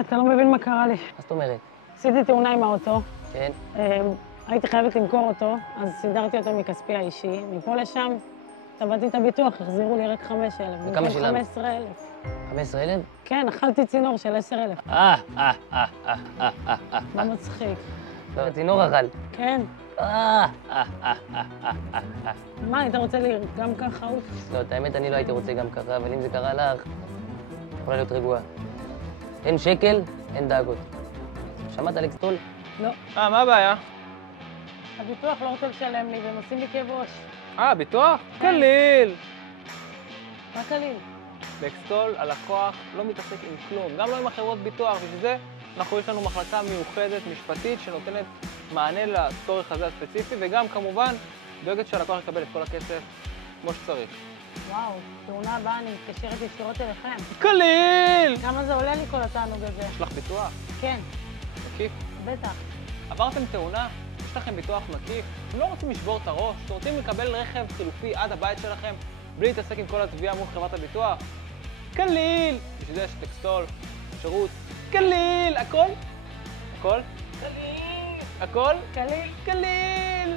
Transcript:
אתה לא מבין מה קרה לי. מה זאת אומרת? עשיתי תאונה עם האוטו. כן. הייתי חייבת למכור אותו, אז סידרתי אותו מכספי האישי. מפה לשם, תבעתי את הביטוח, החזירו לי רק 5,000. וכמה שילמת? 15,000. 15,000? כן, אכלתי צינור של 10,000. מה מצחיק? צינור אכל. כן. מה, היית רוצה לי גם ככה? לא, את האמת, אני לא הייתי רוצה גם ככה, אבל אם זה קרה לך, יכולה להיות רגועה. אין שקל, אין דאגות. שמעת על אקסטול? לא. מה הבעיה? הביטוח לא רוצה לשלם לי והם עושים לי כאב ראש. ביטוח? כן. קליל. מה קליל? באקסטול הלקוח לא מתעסק עם כלום, גם לא עם החברות ביטוח, בשביל זה יש לנו מחלקה מיוחדת, משפטית, שנותנת מענה לצורך הזה הספציפי, וגם כמובן דואגת שהלקוח יקבל את כל הכסף כמו שצריך. וואו, תאונה הבאה אני מתקשרת ישירות אליכם. קליל! כמה זה עולה לי כל התענוג הזה? יש לך ביטוח? כן, מקיף? בטח. עברתם תאונה? יש לכם ביטוח מקיף? אתם לא רוצים לשבור את הראש? אתם רוצים לקבל רכב חילופי עד הבית שלכם בלי להתעסק עם כל התביעה מול חברת הביטוח? קליל! בשביל זה יש את אקסטול, שירות קליל! הכל? הכל? קליל! הכל? קליל! קליל!